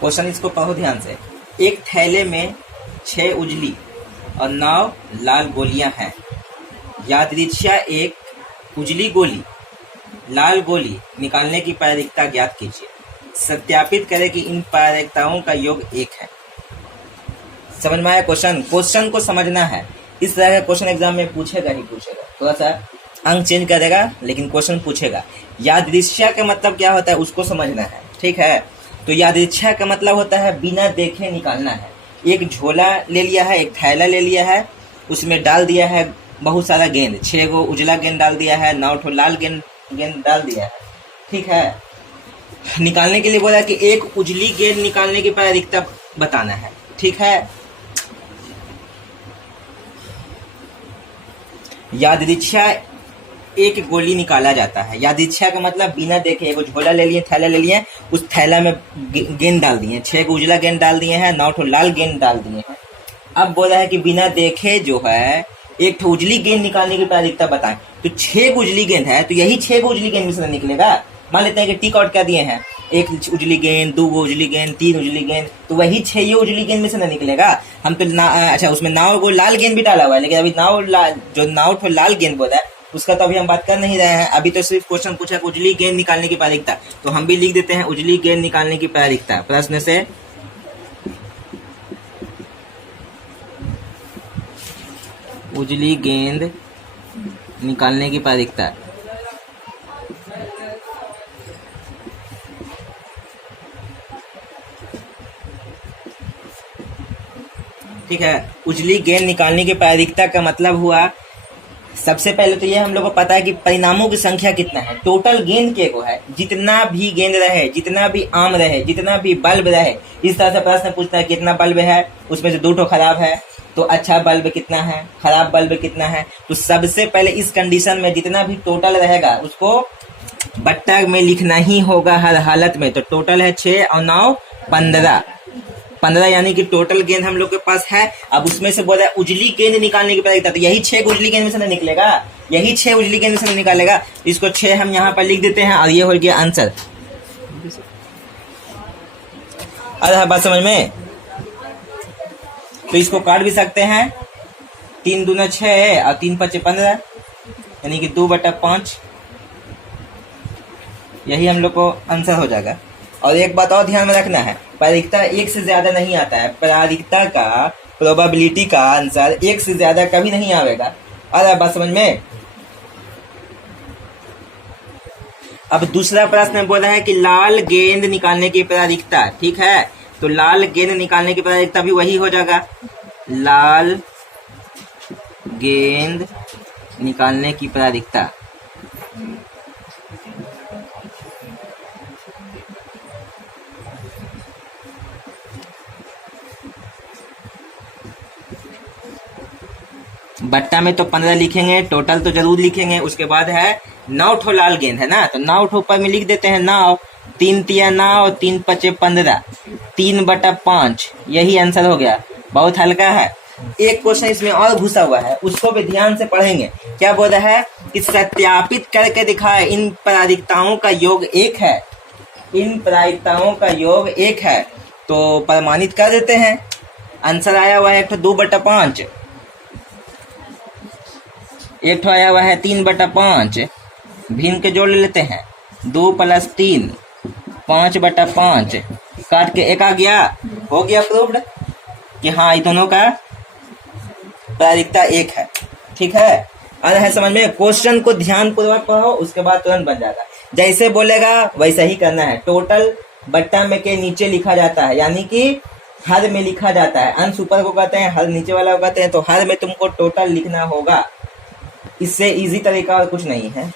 Question इसको पढ़ो ध्यान से। एक थैले में 6 उजली और 9 लाल गोलियां हैं। यादृच्छा एक उजली गोली लाल गोली निकालने की प्रायिकता ज्ञात कीजिए। सत्यापित करें कि इन प्रायिकताओं का योग 1 है। समझ में आया क्वेश्चन? क्वेश्चन को समझना है। इस तरह का क्वेश्चन एग्जाम में पूछेगा ही पूछेगा, थोड़ा सा अंक चेंज करेगा लेकिन क्वेश्चन पूछेगा। यादृच्छा का मतलब क्या होता है उसको समझना है, ठीक है। तो यादृच्छा का मतलब होता है बिना देखे निकालना है। एक झोला ले लिया है, एक थैला ले लिया है, उसमें डाल दिया है बहुत सारा गेंद, 6 गो उजला गेंद डाल दिया है, 9 ठो लाल गेंद डाल दिया है, ठीक है। निकालने के लिए बोला कि एक उजली गेंद निकालने की प्रायिकता बताना है, ठीक है। यादृच्छा एक गोली निकाला जाता है। यादृच्छा का मतलब बिना देखे, एगो झोला ले लिए, थैला ले लिए, उस थैला में गेंद डाल दिए, 6 गो उजला गेंद डाल दिए हैं, 9 ठो लाल गेंद डाल दिए हैं। अब बोला है कि बिना देखे जो है एक ठो उजली गेंद निकालने की प्रायिकता बताएं। तो 6 गो उजली गेंद है तो यही 6 गो उजली गेंद में से निकलेगा। मान लेते हैं कि टिक आउट क्या दिए हैं, 1 उजली गेंद, 2 उजली गेंद, 3 उजली गेंद, तो वही 6 उजली गेंद में से निकलेगा। हम तो अच्छा उसमें 9 गो लाल गेंद भी डाला हुआ है, लेकिन अभी 9 ठो लाल गेंद बोला है उसका तो अभी हम बात कर नहीं रहे हैं। अभी तो सिर्फ क्वेश्चन पूछा उजली गेंद निकालने की प्रायिकता, तो हम भी लिख देते हैं उजली गेंद निकालने की प्रायिकता। प्रश्न से उजली गेंद निकालने की प्रायिकता। ठीक है, उजली गेंद निकालने की प्रायिकता का मतलब हुआ, सबसे पहले तो ये हम लोग को पता है कि परिणामों की संख्या कितना है। टोटल गेंद के को है, जितना भी गेंद रहे, जितना भी आम रहे, जितना भी बल्ब रहे, इस तरह से प्रश्न पूछता है कितना बल्ब है, उसमें से 2 ठो खराब है, तो अच्छा बल्ब कितना है, खराब बल्ब कितना है। तो सबसे पहले इस कंडीशन में जितना भी टोटल रहेगा उसको बट्टा में लिखना ही होगा हर हालत में। तो टोटल है 6 और 9 15 यानी कि टोटल गेंद हम लोग के पास है। अब उसमें से बोला उजली गेंद निकालने की प्रायिकता, तो यही 6 उजली गेंद में से निकलेगा, यही 6 उजली गेंद में से निकालेगा। इसको 6 हम यहाँ पर लिख देते हैं और ये हो गया आंसर। अरे बात समझ में? तो इसको काट भी सकते हैं, 3 दूना 6 और 3 पचे 15 यानी कि 2/5, यही हम लोग को आंसर हो जाएगा। और एक बात और ध्यान में रखना है, प्रायिकता 1 से ज्यादा नहीं आता है। प्रायिकता का प्रोबेबिलिटी का आंसर 1 से ज्यादा कभी नहीं आवेगा। अरे बात समझ में? अब दूसरा प्रश्न बोला है कि लाल गेंद निकालने की प्रायिकता, ठीक है। तो लाल गेंद निकालने की प्रायिकता भी वही हो जाएगा, लाल गेंद निकालने की प्रायिकता। बट्टा में तो 15 लिखेंगे, टोटल तो जरूर लिखेंगे। उसके बाद है 9 ठो लाल गेंद है ना, तो 9 ठो ऊपर में लिख देते हैं 9, 3 तिया 9, 3 पचे 15, 3/5, यही आंसर हो गया। बहुत हल्का है। एक क्वेश्चन इसमें और घुसा हुआ है, उसको भी ध्यान से पढ़ेंगे। क्या बोला है कि सत्यापित करके दिखाए इन प्रायिकताओं का योग 1 है। इन प्रायिकताओं का योग 1 है, तो प्रमाणित कर देते हैं। आंसर आया हुआ है एक 2/5, एक ठो आया हुआ है 3/5, भिन्न के जोड़ लेते हैं, 2 + 3 5/5, काट के 1 आ गया, हो गया प्रूव्ड कि हाँ ये दोनों का प्रायिकता 1 है, ठीक है। आ है समझ में? क्वेश्चन को ध्यान पूर्वक पढ़ो, उसके बाद तुरंत बन जाएगा। जैसे बोलेगा वैसा ही करना है। टोटल बट्टा में के नीचे लिखा जाता है, यानी कि हर में लिखा जाता है। अंश ऊपर को कहते हैं, हर नीचे वाला को कहते हैं। तो हर में तुमको टोटल लिखना होगा। इससे इजी तरीका और कुछ नहीं है।